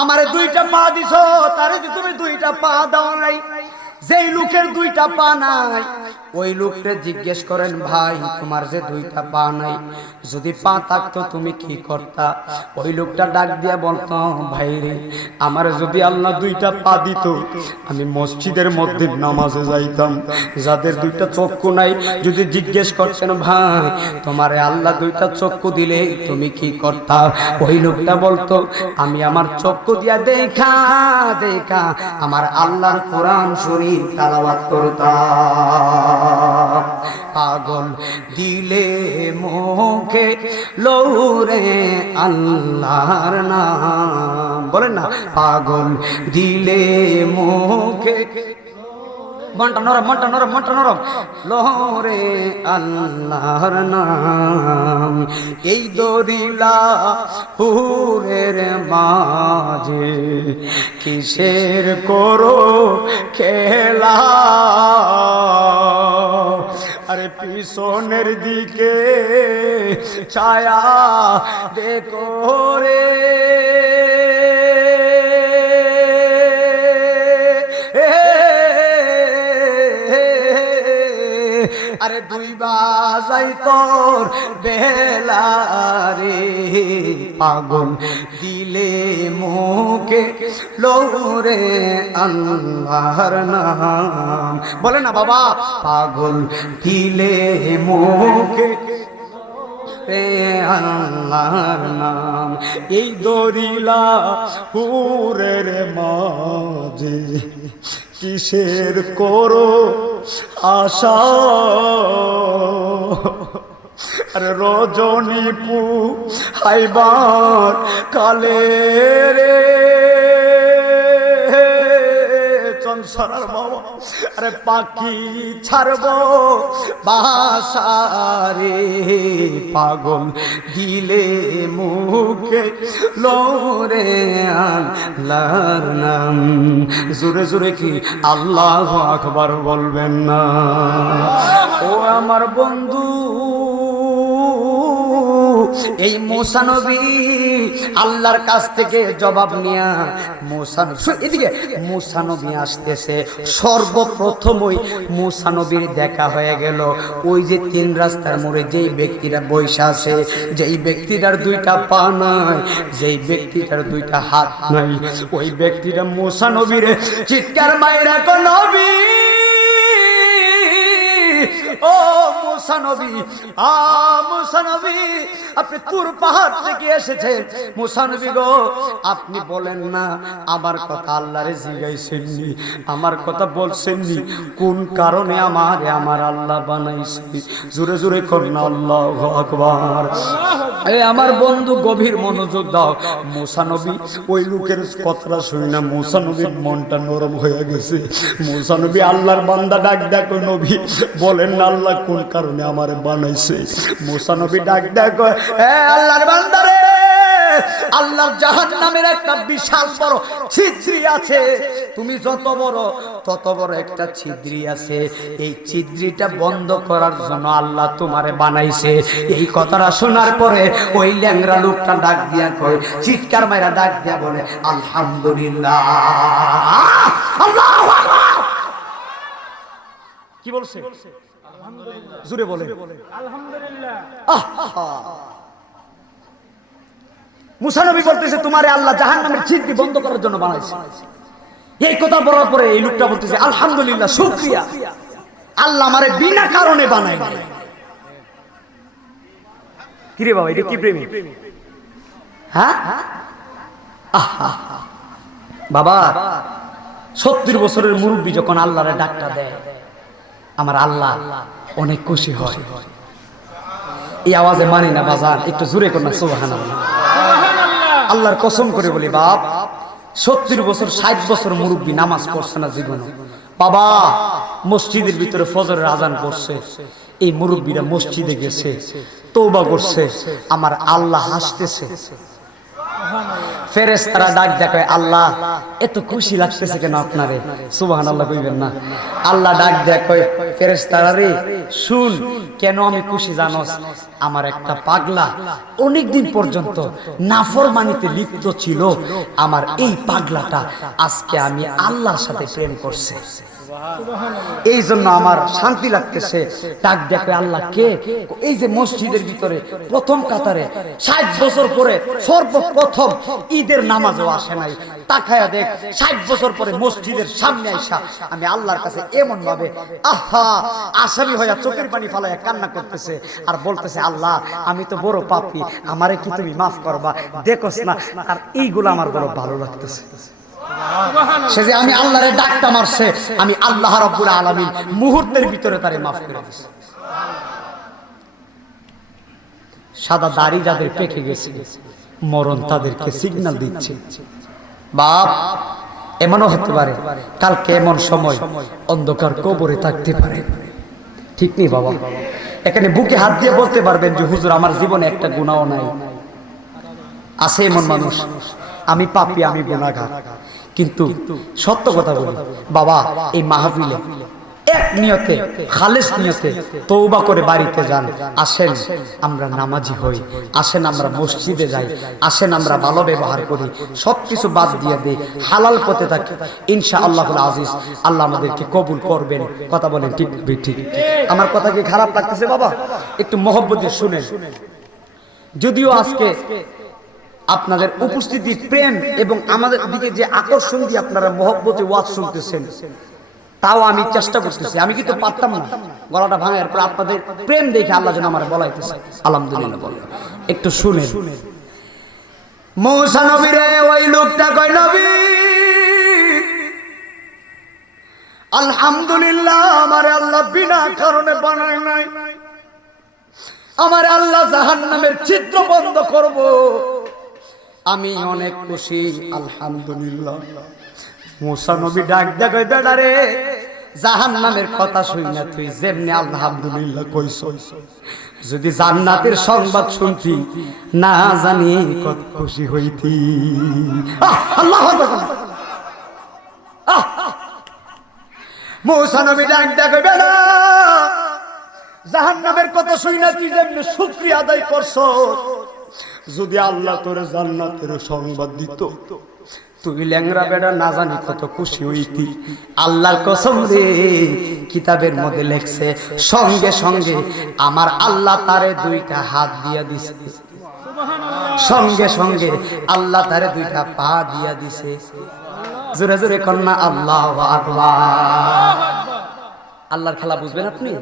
আমারে দুইটা পা দিছো, তারে তুমি দুইটা পা দাও নাই। যেই লোকের দুইটা পা নাই ওই লোকটা জিজ্ঞেস করেন, ভাই তোমার যে দুইটা পা নাই, যদি পা থাকতো তুমি কি করতা? ওই লোকটা ডাক দিয়া বলতো, ভাই রে আমার যদি আল্লাহ দুইটা পা দিত আমি মসজিদের মধ্যে নামাজে যাইতাম। যাদের দুইটা চক্ষু নাই যদি জিজ্ঞেস করছেন, ভাই তোমারে আল্লাহ দুইটা চক্ষু দিলে তুমি কি করতা? ওই লোকটা বলতো, আমি আমার চক্ষু দিয়া দেখা দেখা আমার আল্লাহর কোরআন শরীফ তালাওয়াত করতাম। পাগল দিলে মুখে লৌরে আল্লাহর নাম, বলেন না, পাগল দিলে মুখে, মনটা নরম, মনটা নরম, মনটা নরম, লহরে আল্লাহর নাম। এই দরিলা হুরের মাঝে কিসের করো খেলা, আরে পিছনের দিকে ছায়া দেখো রে, আরে দুই বাজাই তোর বেলা রে, পাগল দিলে মুখে লৌরে আল্লাহর নাম। বলে না বাবা, পাগল দিলে মুখে রে আল্লাহর নাম। এই দরিলা হুরের মাঝে কিসের করো আশা, আরে রজনী পু হাইবার কালে রে চনসরার বাবা, আরে পাখি ছাড়বো বাসারে, পাগল দিলে মুখে লৌরে আল্লাহর নাম। জোরে জোরে কি আল্লাহু আকবার বলবেন না? ও আমার বন্ধু, এই মূসা নবী আল্লাহর কাছ থেকে জবাব নিয়া এদিকে মূসা নবী আসতেছে। সর্বপ্রথম ওই মূসা নবীর দেখা হয়ে গেল ওই যে তিন রাস্তার মোড়ে যেই ব্যক্তিরা বৈশা আছে, যেই ব্যক্তিটার দুইটা পা নাই, যেই ব্যক্তিটার দুইটা হাত নাই, ওই ব্যক্তিটা মূসা নবীর চিৎকার মাইরা কো নবী, ও মূসা নবী, মূসা নবী, আপনি তুর পাহাড় থেকে এসেছেন। মূসা নবী গো, আপনি বলেন না আমার কথা আল্লাহরে জিজ্ঞাসেননি, আমার কথা বলছেননি, কোন কারণে আমার আল্লাহ বানাইছে? জোরে জোরে করুন আল্লাহু আকবার। এই আমার বন্ধু গভীর মনোযোগ দাও। মূসা নবী ওই লোকের কথাটা শুনে না মূসা নবীর মনটা নরম হয়ে গেছে। মূসা নবী আল্লাহর বান্দা ডাক ডাকো, নবী বলেন না আল্লাহ কোন কারণে আমারে বানাইছে? মূসা নবী ডাক ডাকো, এ আল্লাহর বান্দা রে, আল্লাহর জাহান্নামের একটা বিশাল বড় ছিদ্রি আছে, তুমি যত বড় তত বড় একটা ছিদ্রি আছে, এই ছিদ্রিটা বন্ধ করার জন্য আল্লাহ তোমারে বানাইছে। এই কথাটা শোনার পরে ওই ল্যাংড়া লোকটা ডাক দিয়া কয়, চিৎকার মাইরা ডাক দিয়া বলে আলহামদুলিল্লাহ। আল্লাহু আকবার। কি বলছে? আলহামদুলিল্লাহ। জোরে বলে আলহামদুলিল্লাহ। মূসা নবী বলতেছে তোমারে আল্লাহ জাহান্নামের ছিদ্রি বন্ধ করার জন্য বানাইছে। এই কথা বলার পরে এই লোকটা বলতেছে আলহামদুলিল্লাহ, শুকরিয়া, আল্লাহ আমারে বিনা কারণে বানায় নাই। কি রে বাবা, এটা কি প্রেমী? হ্যাঁ বাবা, 70 বছরের মুরব্বী যখন আল্লাহরে ডাকটা দেয়, আমার আল্লাহ অনেক খুশি হয়। এই আওয়াজে মানি না বাজার, একটু জোরে কর না সুবহানাল্লাহ। আল্লাহর কসম করে বলি বাপ, 70 বছর 60 বছর মুরব্বী নামাজ পড়ছে না জীবনে। বাবা মসজিদের ভিতরে ফজরের আজান পড়ছে, এই মুরব্বীরা মসজিদে গেছে, তওবা করছে, আমার আল্লাহ হাসতেছে। ফেরেশতারা ডাক দেখে, আল্লাহ এত খুশি লাগতেছে কেন আপনারে? সুবহানাল্লাহ কইবেন না? আল্লাহ ডাক দেখে, ফেরেশতারা রে শুন, কেন আমি খুশি জানোস? আমার একটা পাগলা অনেকদিন পর্যন্ত নাফরমানিতে লিপ্ত ছিল, আমার এই পাগলাটা আজকে আমি আল্লাহর সাথে প্রেম করছে, এই জন্য আমার শান্তি লাগতেছে। ডাক দেখে আল্লাহ কে? এই যে মসজিদের ভিতরে প্রথম কাতারে 60 বছর পরে সর্বপ্রথম ঈদের নামাজও আসে নাই, তাকায়া দেখ 60 বছর পরে মসজিদের সামনে আইসা আমি আল্লাহর কাছে এমন ভাবে আসামি হইয়া চোখের পানি ফালাইয়া কান্না করতেছে আর বলতেছে, আল্লাহ আমি তো বড় পাপী, আমারে কি তুমি মাফ করবা? দেখোস না, আর এইগুলো আমার বড় ভালো লাগতেছে। সে যে আমি আল্লাহরে ডাকটা মারছে, আমি আল্লাহ রাব্বুল আলামিন মুহূর্তের ভিতরে তারে মাফ করে দিয়েছে। সাদা দাড়ি যাদের পেকে গেছে, মরণ তাদেরকে সিগন্যাল দিচ্ছে। বাপ এমনও হতে পারে কালকে এমন সময় অন্ধকার কবরে থাকতে পারে, ঠিক নেই বাবা? এখানে বুকে হাত দিয়ে বলতে পারবেন যে হুজুর আমার জীবনে একটা গুনাহও নাই। আছে এমন মানুষ, আমি পাপী, আমি গুনাহগার, কিন্তু সত্য কথা বলি বাবা, এই মাহফিলে এক নিয়তে খালেস নিয়তে তওবা করে বাড়িতে যান। আসেন আমরা নামাজি হই, আসেন আমরা মসজিদে যাই, আসেন আমরা ভালো ব্যবহার করি, সবকিছু বাদ দিয়ে দেই, হালাল পথে থাকি, ইনশাআল্লাহুল আজিজ আল্লাহ আমাদেরকে কবুল করবেন। কথা বলেন ঠিক ঠিক? আমার কথা কি খারাপ লাগতেছে বাবা? একটু মহব্বত দিয়ে শুনেন। যদিও আজকে আপনাদের উপস্থিতি, প্রেম এবং আমাদের দিকে যে আকর্ষণ দিয়ে আপনারা মহব্বতে ওয়াজ শুনতেছেন, তাও আমি চেষ্টা করতেছি। আমি কিন্তু পারতাম না, গলাটা ভাঙার পর আপনাদের প্রেম দেখে আল্লাহ যেন আমার বলাইতেছে। আলহামদুলিল্লাহ বলেন, একটু শুনেন। মূসা নবী রে, ওই লোকটা কয় নবী আলহামদুলিল্লাহ, আমার আল্লাহ বিনা কারণে বানায় নাই, আমার আল্লাহ জাহান্নামের ছিদ্র বন্ধ করব, আমি অনেক খুশি, আলহামদুলিল্লাহ। মূসা নবী ডাক দেখে, বেটা রে, জাহান্নামের কথা শুই না তুই যেমনি আলহামদুলিল্লাহ কইছস, যদি জান্নাতের সংবাদ শুনতি না জানি কত খুশি হইতি। আল্লাহু আকবার। মূসা নবী ডাক দেখে, বেটা জাহান্নামের কথা শুই না তুই যেমনি শুকরিয়া আদায় করছস, যদি আল্লাহ তোর জান্নাতের সংবাদ দিত, তুই ল্যাংরা বেড়া না জানি কত খুশি হইতি। আল্লাহর কসম রে, কিতাবের মধ্যে লেখছে সঙ্গে সঙ্গে আমার আল্লাহ তারে দুইটা হাত দিয়া দিছে, সঙ্গে সঙ্গে আল্লাহ তারে দুইটা পা দিয়া দিছে। জোরে জোরে কন্যা আল্লাহু আকবার। আল্লাহর খেলা বুঝবেন আপনি?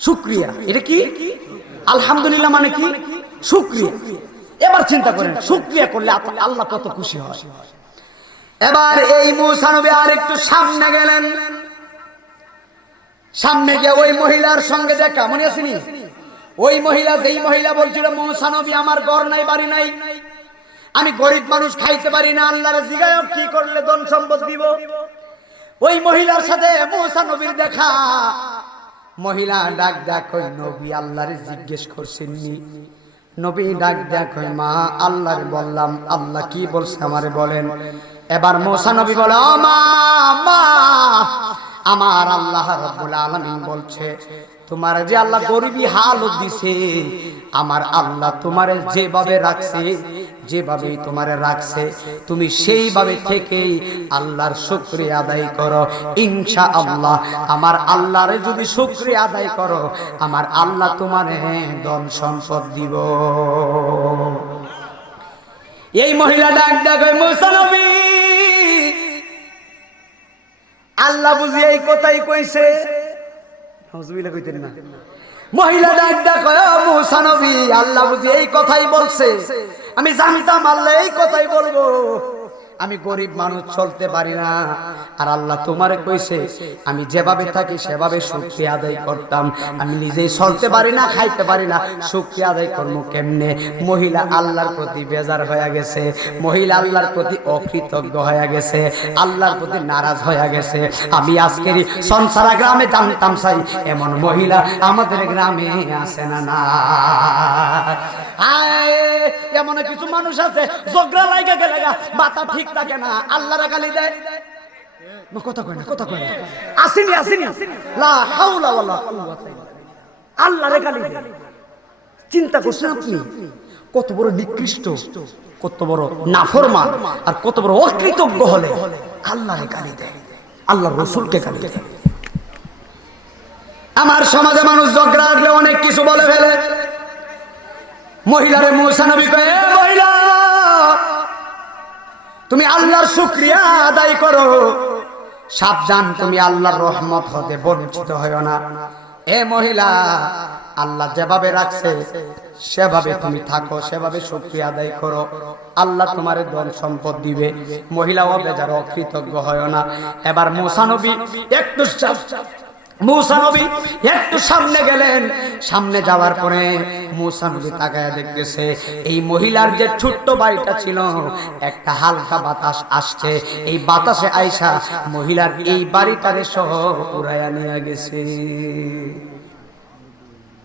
শুকরিয়া, এটা কি? আলহামদুলিল্লাহ মানে কি? শুকরিয়া। এবার চিন্তা করেন, শুকরিয়া করলে আল্লাহ কত খুশি হয়। এবার এই মূসা নবী আর একটু সামনে গেলেন। সামনে গিয়ে ওই মহিলার সঙ্গে দেখা, মনে আছে নি? ওই মহিলা, যেই মহিলা বলছিল মূসা নবী আমার ঘর নাই বাড়ি নাই, আমি গরিব মানুষ, খাইতে পারি না, আল্লাহর জিগায় কি করলে ধন সম্পদ দিব। ওই মহিলার সাথে মূসা নবীর দেখা। মহিলা ডাক ডাক কই নবী আল্লাহরে জিজ্ঞেস করছেননি? নবী ডাক ডাক কই মা আল্লাহরে বললাম, আল্লাহ কি বলছে আমারে বলেন। এবার মূসা নবী বলে ও মা, আমার আল্লাহ রাব্বুল আলামিন বলছে তোমার যে আল্লাহ গরিবী হালত দিছে, আমার আল্লাহ তোমারে যেভাবে রাখছে, যেভাবে তোমারে রাখছে, তুমি সেইভাবে থেকেই আল্লাহর শুকরিয়া আদায় করো। ইনশাআল্লাহ আমার আল্লাহরে যদি শুকরিয়া আদায় করো, আমার আল্লাহ তোমারে ধন সম্পদ দিব। এই মহিলা ডাক ডাক মূসা নবী, আল্লাহ বুঝি এই কথাই কইছে? নাউজুবিল্লাহ কইতেন না। মহিলা ডাক ডাক মূসা নবী, আল্লাহ বুঝি এই কথাই বলছে? আমি জানতাম আল্লাহ এই কথাই বলবো। আমি গরিব মানুষ, চলতে পারি না, আর আল্লাহ তোমারে কইছে আমি যেভাবে থাকি সেভাবে শুকরিয়া আদায় করতাম। আমি নিজেই চলতে পারি না, খাইতে পারি না, শুকরিয়া আদায় করবো কেমনে? মহিলা আল্লাহর প্রতি বেজার হয়ে গেছে, মহিলা আল্লাহর প্রতি অকৃতজ্ঞ হয়ে গেছে, আল্লাহর প্রতি নারাজ হয়ে গেছে। আমি আজকের সংসারা গ্রামে জানতাম চাই এমন মহিলা আমাদের গ্রামে আছে না? না, এমন কিছু মানুষ আছে ঝগড়া লাগা গেলে মাথা ঠিক থাকে না, আল্লাহর গালি দেয়। কথা কয় না, কথা কয় না। আসেনি আসেনি, লা হাওলা ওয়ালা কুওয়াতা ইল্লা বিল্লাহ, আল্লাহর গালি দেয়। চিন্তা করছেন আপনি কত বড় নিকৃষ্ট, কত বড় নাফরমান, আর কত বড় অকৃতজ্ঞ হলে আল্লাহর গালি দেয়, আল্লাহর রাসূলকে গালি দেয়। আমার সমাজে মানুষ ঝগড়া লাগলে অনেক কিছু বলে ফেলে। মহিলারে মূসা নবী কয়, এ মহিলা তুমি আল্লাহর শুকরিয়া আদায় করো, সাবধান তুমি আল্লাহর রহমত হতে বঞ্চিত হয়ো না। এ মহিলা, আল্লাহ যেভাবে রাখছে সেভাবে তুমি থাকো, সেভাবে শুকরিয়া আদায় করো, আল্লাহ তোমার ধন সম্পদ দিবে। মহিলা বেজার অকৃতজ্ঞ হয়ো না। এবার মূসা নবী একটু সামনে গেলেন। সামনে যাওয়ার পরে মূসা নবী তাকায়া দেখতেছে এই মহিলার যে ছোট্ট বাড়িটা ছিল, একটা হালকা বাতাস আসছে, এই বাতাসে আইসা মহিলার এই বাড়িটারে সহ উড়াইয়া নিয়ে গেছে।